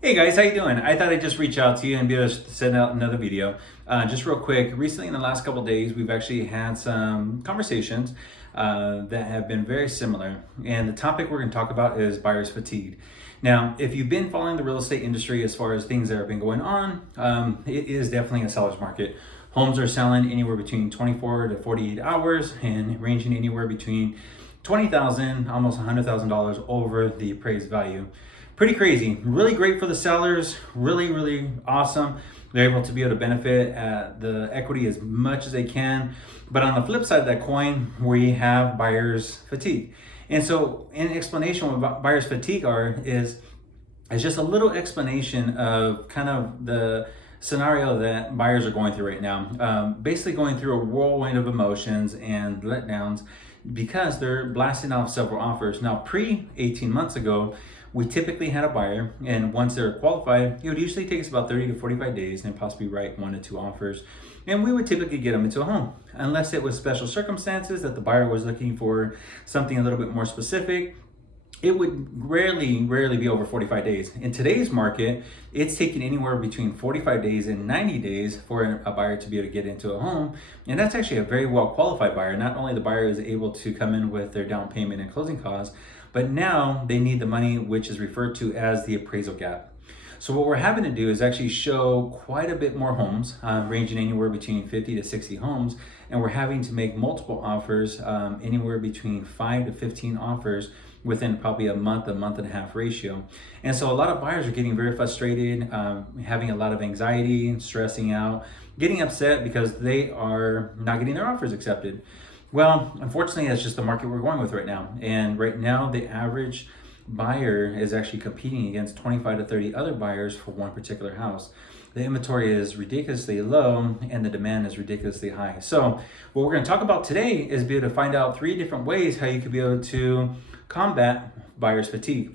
Hey guys, how you doing? I thought I'd just reach out to you and be able to send out another video. Just real quick, recently in the last couple of days, we've actually had some conversations that have been very similar. And the topic we're going to talk about is buyer's fatigue. Now, if you've been following the real estate industry as far as things that have been going on, it is definitely a seller's market. Homes are selling anywhere between 24 to 48 hours and ranging anywhere between $20,000, almost $100,000 over the appraised value. Pretty crazy. Really great for the sellers. Really awesome. They're able to be able to benefit the equity as much as they can. But on the flip side of that coin, we have buyer's fatigue. And so, an explanation what buyer's fatigue is just a little explanation of kind of the scenario that buyers are going through right now. Basically, going through a whirlwind of emotions and letdowns because they're blasting off several offers. Now, 18 months ago, we typically had a buyer, and once they're qualified, it would usually take us about 30 to 45 days and possibly write 1 to 2 offers. And we would typically get them into a home, unless it was special circumstances that the buyer was looking for something a little bit more specific. It would rarely be over 45 days. In today's market, it's taking anywhere between 45 days and 90 days for a buyer to be able to get into a home. And that's actually a very well qualified buyer. Not only the buyer is able to come in with their down payment and closing costs, but now they need the money, which is referred to as the appraisal gap. So what we're having to do is actually show quite a bit more homes, ranging anywhere between 50 to 60 homes, and we're having to make multiple offers, anywhere between 5 to 15 offers within probably a month and a half ratio. And so a lot of buyers are getting very frustrated, having a lot of anxiety, stressing out, getting upset because they are not getting their offers accepted. Well, unfortunately, that's just the market we're going with right now. And right now, the average buyer is actually competing against 25 to 30 other buyers for one particular house. The inventory is ridiculously low and the demand is ridiculously high. So what we're going to talk about today is be able to find out 3 different ways how you could be able to combat buyer's fatigue.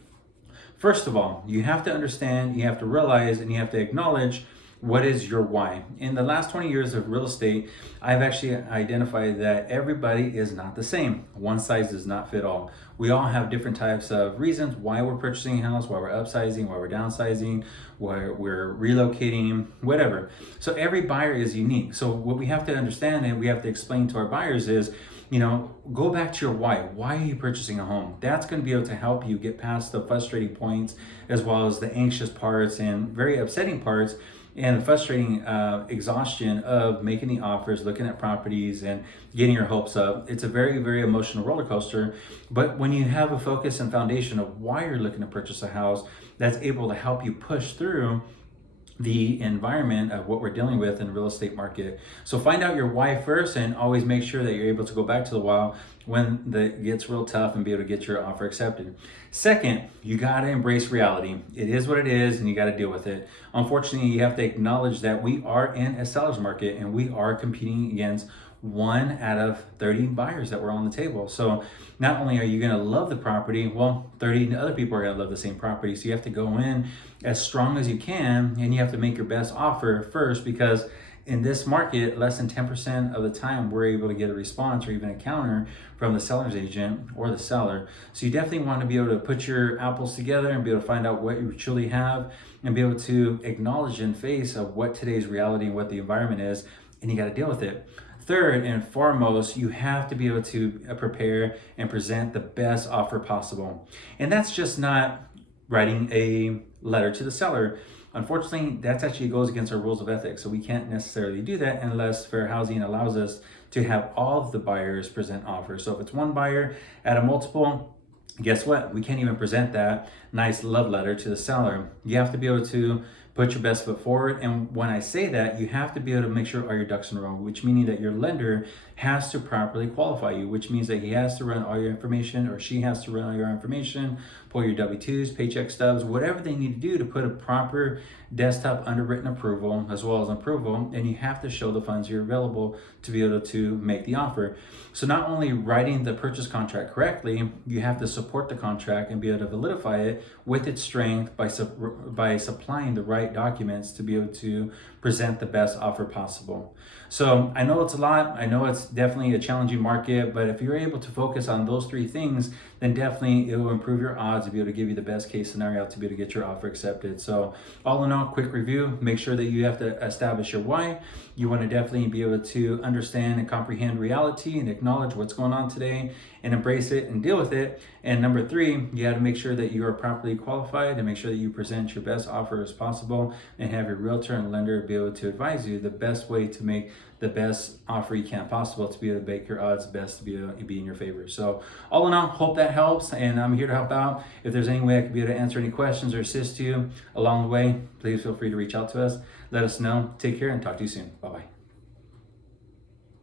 First of all, you have to understand, you have to realize, and you have to acknowledge what is your why. In the last 20 years of real estate, I've actually identified that everybody is not the same. One size does not fit all. We all have different types of reasons why we're purchasing a house, why we're upsizing, why we're downsizing, why we're relocating, whatever. So every buyer is unique. So what we have to understand and we have to explain to our buyers is, go back to your why. Why are you purchasing a home? That's going to be able to help you get past the frustrating points as well as the anxious parts and very upsetting parts and the frustrating exhaustion of making the offers, looking at properties and getting your hopes up. It's a very emotional roller coaster. But when you have a focus and foundation of why you're looking to purchase a house, that's able to help you push through the environment of what we're dealing with in the real estate market. So find out your why first and always make sure that you're able to go back to the why when it gets real tough and be able to get your offer accepted. Second, you got to embrace reality. It is what it is and you got to deal with it. Unfortunately, you have to acknowledge that we are in a seller's market and we are competing against 1 out of 30 buyers that were on the table. So not only are you going to love the property, well, 30 other people are going to love the same property. So you have to go in as strong as you can and you have to make your best offer first, because in this market, less than 10% of the time we're able to get a response or even a counter from the seller's agent or the seller. So you definitely want to be able to put your apples together and be able to find out what you truly have and be able to acknowledge and face of what today's reality and what the environment is, and you got to deal with it. Third and foremost, you have to be able to prepare and present the best offer possible. And that's just not writing a letter to the seller. Unfortunately, that actually goes against our rules of ethics. So we can't necessarily do that unless fair housing allows us to have all of the buyers present offers. So if it's one buyer at a multiple, guess what? We can't even present that nice love letter to the seller. You have to be able to put your best foot forward. And when I say that, you have to be able to make sure all your ducks in a row, which meaning that your lender has to properly qualify you, which means that he has to run all your information or she has to run all your information, pull your W-2s, paycheck stubs, whatever they need to do to put a proper desktop underwritten approval as well as approval. And you have to show the funds you're available to be able to make the offer. So not only writing the purchase contract correctly, you have to support the contract and be able to validify it with its strength by supplying the right documents to be able to present the best offer possible. So I know it's a lot. I know it's definitely a challenging market, but if you're able to focus on those 3 things, then definitely it will improve your odds to be able to give you the best case scenario to be able to get your offer accepted. So all in all, quick review, make sure that you have to establish your why. You want to definitely be able to understand and comprehend reality and acknowledge what's going on today and embrace it and deal with it. And number three, you have to make sure that you are properly qualified and make sure that you present your best offer as possible and have your realtor and lender be able to advise you the best way to make the best offer you can possible to be able to make your odds best to be able to be in your favor. So all in all, hope that helps, and I'm here to help out. If there's any way I can be able to answer any questions or assist you along the way, please feel free to reach out to us. Let us know. Take care and talk to you soon. Bye-bye.